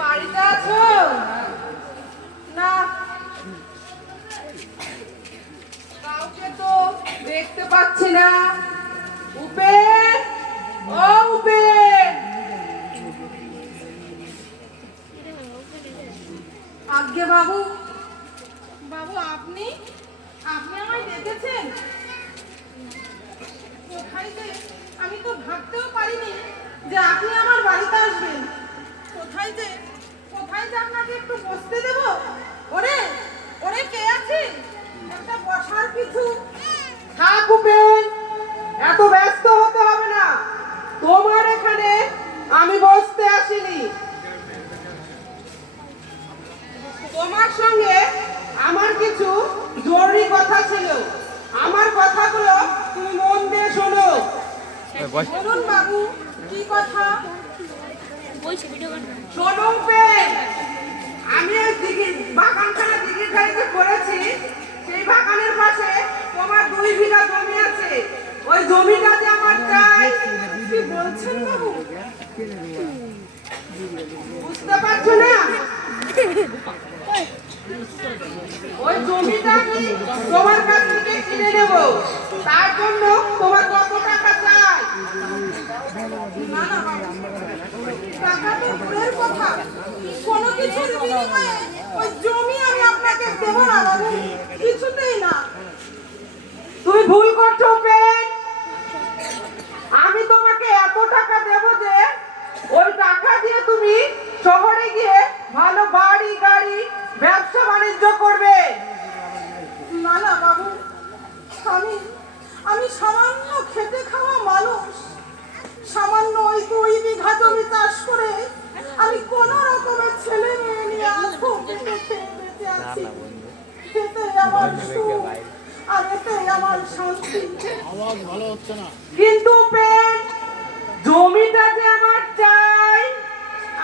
বাড়িতে আছো না? কাউকে তো দেখতে পাচ্ছি না। উপেন, ও উপেন। আজ্ঞে বাবু। বাবু আপনি আপনি আমায় দেখেছেন? কোথায় যে আমি তো ভাবতেও পারিনি যে আপনি আমার বাড়িতে আসবেন। কোথায় যে আপনাকে একটু বসতে দেব? ওরে ওরে কে আছে? একটা বসার কিছু থাক। উপেন, এত ব্যস্ত হতে হবে না। তোমার এখানে আমি বসতে আসিনি। তোমার সঙ্গে আমার কিছু জরুরি কথা ছিল। আমার কথাগুলো তুমি মন দিয়ে শোনো। বলুন বাবু, কি কথা? শোনো উপেন, আমি ওই বাগানখানা দিঘির ধারে করেছি, সেই বাগানের পাশে তোমার 2 বিঘা জমি আছে। ওই জমিটা যে আমার চাই। কি বলছেন বাবু? বুঝতে পারছো না? ওই জমিটা আমি তোমার কাছ থেকে কিনে নেব। তার জন্য তোমার কত টাকা চাই? না না বাবু, টাকা তো দূরের কথা, কোনো কিছুর বিনিময়ে ওই জমি আমি আপনাকে দেব না বাবু, কিছুতেই না। তুমি ভুল করছো উপেন। আমি তোমাকে এত টাকা দেব যে ওই টাকা দিয়ে তুমি শহরে গিয়ে ভালো বাড়ি গাড়ি ব্যবসা বাণিজ্য করবে। না না বাবু, আমি সামান্য খেটে খাওয়া মানুষ। সামান্য ওই 2 বিঘা জমি চাষ করে আমি কোন রকমের ছেলে মেয়ে নিয়ে আসবো বেঁচে আছি। এতে আমার সুখ আর এতে আমার শান্তি। আওয়াজ ভালো হচ্ছে না। কিন্তু উপেন, জমিটা যে আমার চাই,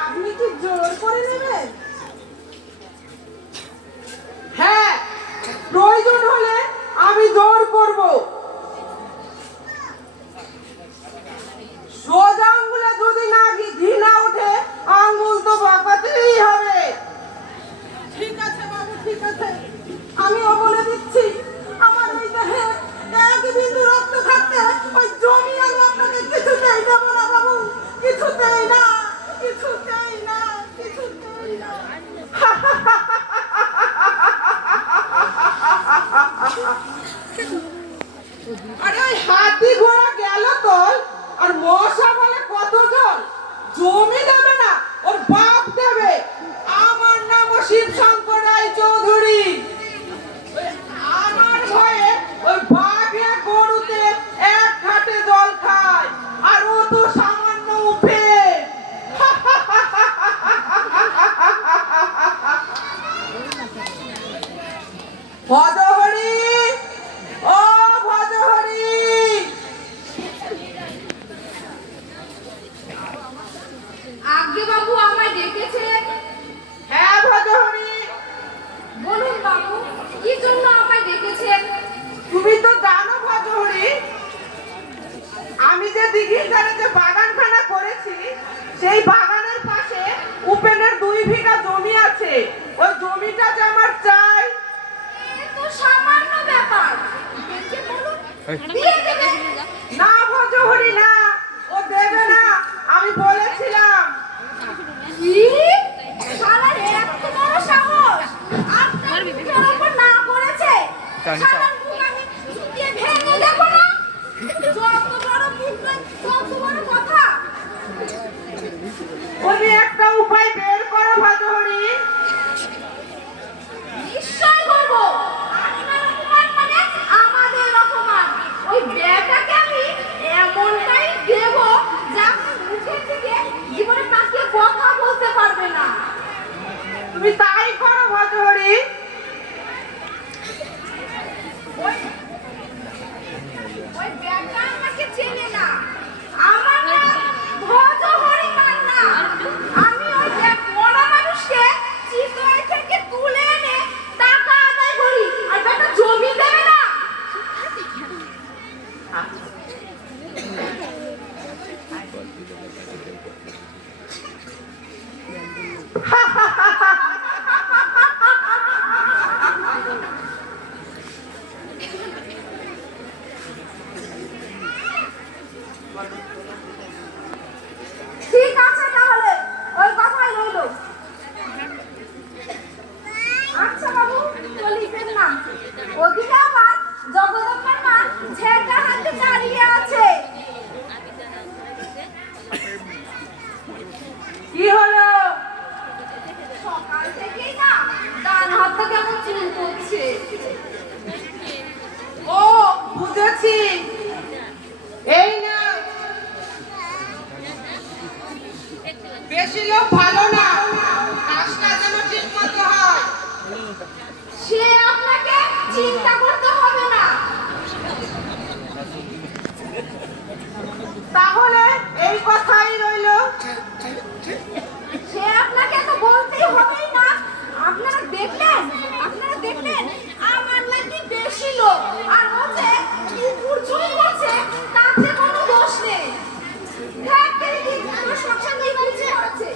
আপনি কি জোর করে নেবেন? হ্যাঁ, প্রয়োজন হলে আমি জোর করব। সোজা আঙ্গুলে যদি না ঘি না ওঠে, আঙ্গুল তো বাঁকাতেই হবে। ঠিক আছে বাবু, ঠিক আছে, আমিও বলে দিচ্ছি। আমার ওই দেহে 1 বিন্দু রক্ত থাকতে ওই জমি আমি আপনাকে কিছুতেই দেব না বাবু, কিছুতেই না, কিছুতেই না, কিছুতেই না। আরে ওই হাতি ঘোড়া গেল তোল, আর মশা বলে কতজন। জমি দেবে না, ওর বাপ দেবে। আমার নাম শিবশঙ্কর রায় চৌধুরী। আমার ভয়ে ওই বাঘে গরুতে এক ঘাটে জল খায়, আর ও তো সামান্য উপেন। ভজহরি, ও ভজহরি। আজ্ঞে বাবু, আমায় ডেকেছেন? হ্যাঁ ভজহরি। বলুন বাবু, কি জন্য আমায় ডেকেছেন? তুমি তো জানো ভজহরি, আমি যে দিঘির ধারে যে বাগানখানা করেছি, সেই বাগানের পাশে উপেনের 2 বিঘা জমি আছে। ওই জমিটা যে আমার চাই। এ তো সামান্য ব্যাপার, দেখে বলুন, দিয়ে দেবে? না ভজহরি না, ও দেবে না, আমি বলেছিলাম। কি? শালার এত বড় সাহস! আপনার মুখের ওপর না করেছে? শালার মুখ আমি দিয়ে ভেঙে দেব না? যত বড় মুখ নয়, তত বড় কথা। তুমি একটা উপায় বের করো ভজহরি। নিশ্চয় করব। আপনার অপমান মানে আমাদের অপমান। ওই বেটাকে আমি এমনটাই দেব যে আপনি মুখের দিকে জীবনে তাকিয়ে কথা বলতে পারবে না। তুমি তাই করো ভজহরি। ঠিক আছে তাহলে ওই কথাই রইল। আচ্ছা বাবু, লিখেন না। ওদিকে আবার জগদম্বার মা ঝেঁটা হাতে দাঁড়িয়ে আছে। কি হলো? সকাল থেকেই না ডান হাতটা কেমন চুল করছে। ও বুঝেছি, এই না, বেশি লোক ভালো না, কাজটা যেন ঠিক মতো হয়। সে আপনাকে চিন্তা করতে হবে না। তাহলে এই কথাই রইল। সে আপনাকে তো বলতেই হবেই না। আপনারা দেখলেন আমার নাকি বেশি লোক, আর ও যে কুকুর চুরি করছে তাতে কোনো দোষ নেই। দেখ দেখি আমার সংসার নিয়ে কিছু আছে।